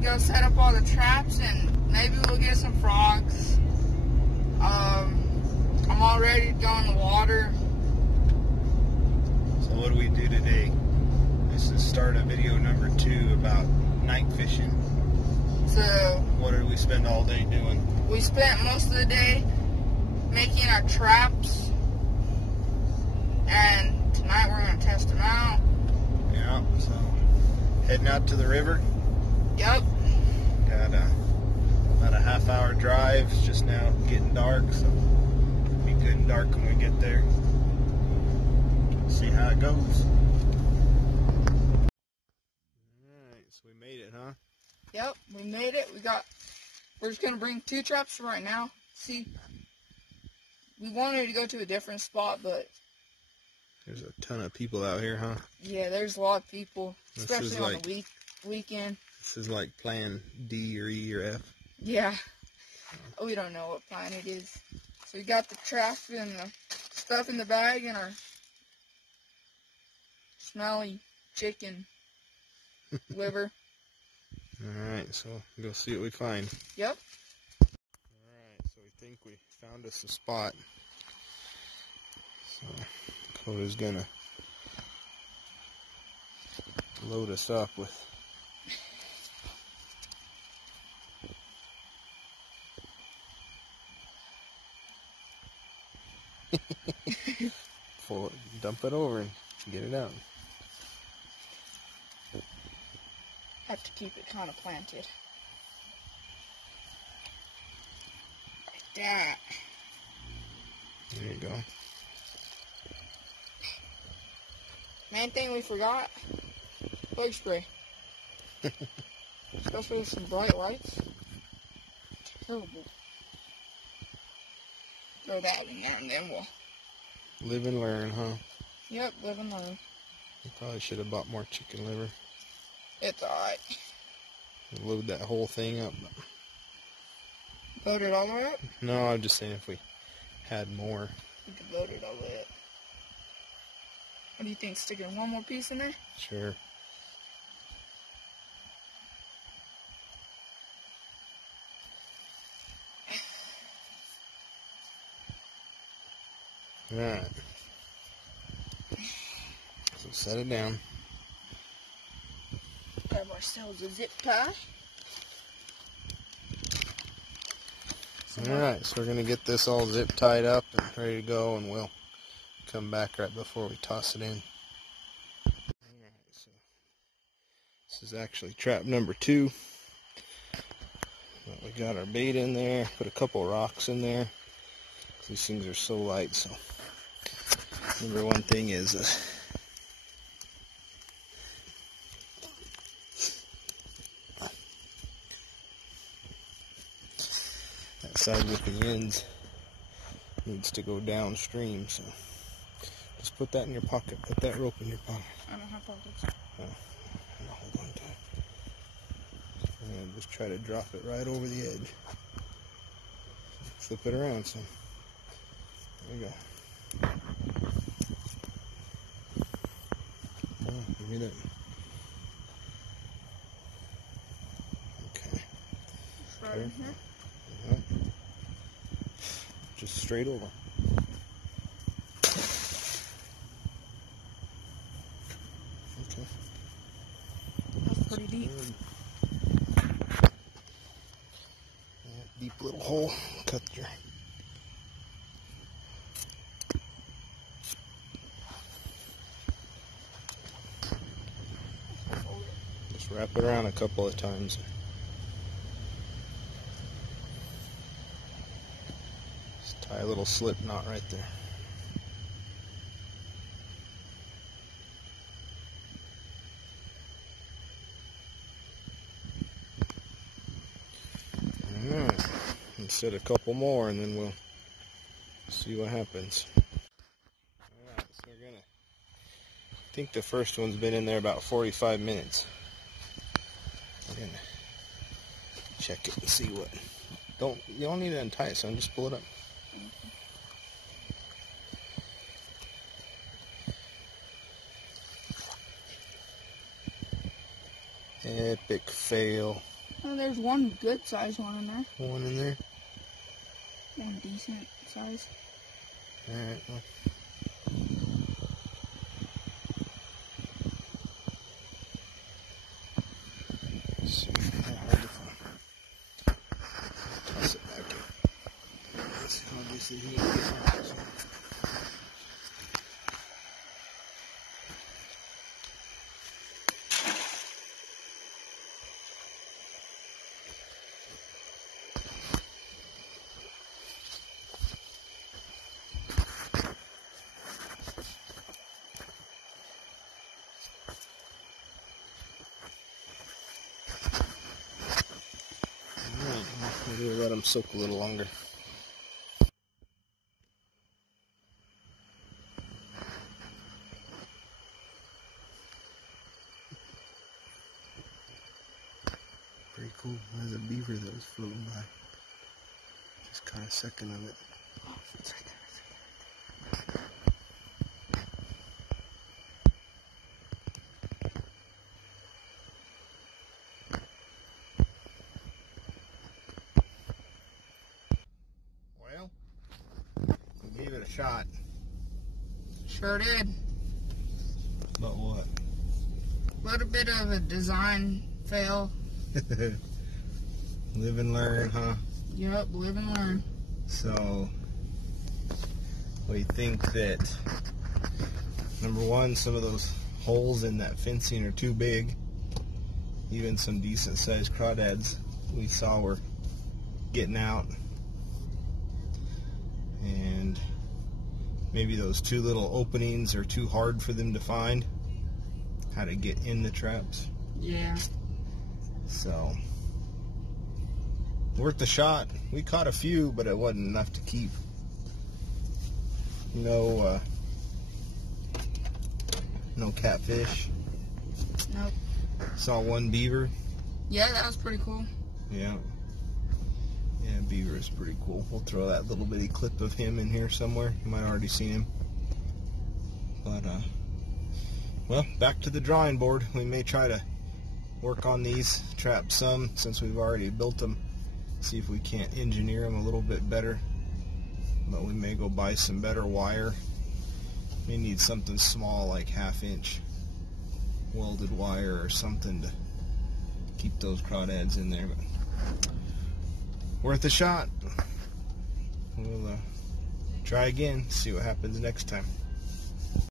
go set up all the traps and maybe we'll get some frogs. I'm all ready to go in the water. So what do we do today? This is start of video number 2 about night fishing. So what did we spend all day doing? we spent most of the day making our traps, and tonight we're going to test them out. Yeah, so heading out to the river. Yep. Got about a half-hour drive. It's just now getting dark, so it'll be good and dark when we get there. See how it goes. Alright, so we made it, huh? Yep, we made it. We're just going to bring 2 traps for right now. See, we wanted to go to a different spot, but There's a ton of people out here, huh? yeah, there's a lot of people, especially on like, the weekend. This is like plan D or E or F. Yeah, we don't know what plan it is. So we got the trap and the stuff in the bag and our smelly chicken liver. Alright, so we'll go see what we find. Yep. Alright, so we think we found us a spot. So Dakota's gonna load us up with dump it over and get it out. Have to keep it kind of planted. Like that. There you go. Main thing we forgot, bug spray. Especially with some bright lights. Terrible. Throw that in there and then we'll... Live and learn, huh? Yep, live and learn. We probably should have bought more chicken liver. It's alright. Load that whole thing up. Load it all the way up? No, I'm just saying if we had more. We could load it all the way up. What do you think? Sticking one more piece in there? Sure. Alright. So set it down. Grab ourselves a zip tie. Alright, so we're going to get this all zip tied up and ready to go, and we'll come back right before we toss it in. Alright, so this is actually trap number 2. But we got our bait in there, put a couple rocks in there. These things are so light, so number one thing is that side with the ends needs to go downstream, so just put that in your pocket. Put that rope in your pocket. I don't have pockets. Oh, hold on to it. And just try to drop it right over the edge. Flip it around some. There you go. Oh, give me that. Okay. Right in here. Yeah. Just straight over. Okay. That's pretty deep. Yeah, deep little hole. Cut your. Just wrap it around a couple of times. Just tie a little slip knot right there. Alright, let's set a couple more and then we'll see what happens. Alright, so we're gonna, I think the first one's been in there about 45 minutes. We're gonna check it and see what. You don't need to untie it, son, just pull it up. Epic fail. Oh, there's one good size one in there. One in there? One decent size. Alright, well. Let's see how hard to find. Toss it back in. Let's see how this is here. Maybe we'll let them soak a little longer. Pretty cool. There's a beaver that was floating by. Just caught a second of it. Oh, it's right there. Well, we gave it a shot. Sure did. But what? A little bit of a design fail. Live and learn, huh? Yep, live and learn. So, we think that, number one, some of those holes in that fencing are too big. Even some decent sized crawdads we saw were getting out. And maybe those two little openings are too hard for them to find how to get in the traps. Yeah. So, worth the shot. We caught a few, but it wasn't enough to keep. No catfish. Nope. Saw one beaver. Yeah, that was pretty cool. Yeah. Yeah, beaver is pretty cool. We'll throw that little bitty clip of him in here somewhere. You might have already seen him. But, well, back to the drawing board. We may try to work on these traps some, since we've already built them. See if we can't engineer them a little bit better. But we may go buy some better wire. We need something small, like 1/2 inch welded wire or something to keep those crawdads in there. But worth a shot. We'll try again, see what happens next time.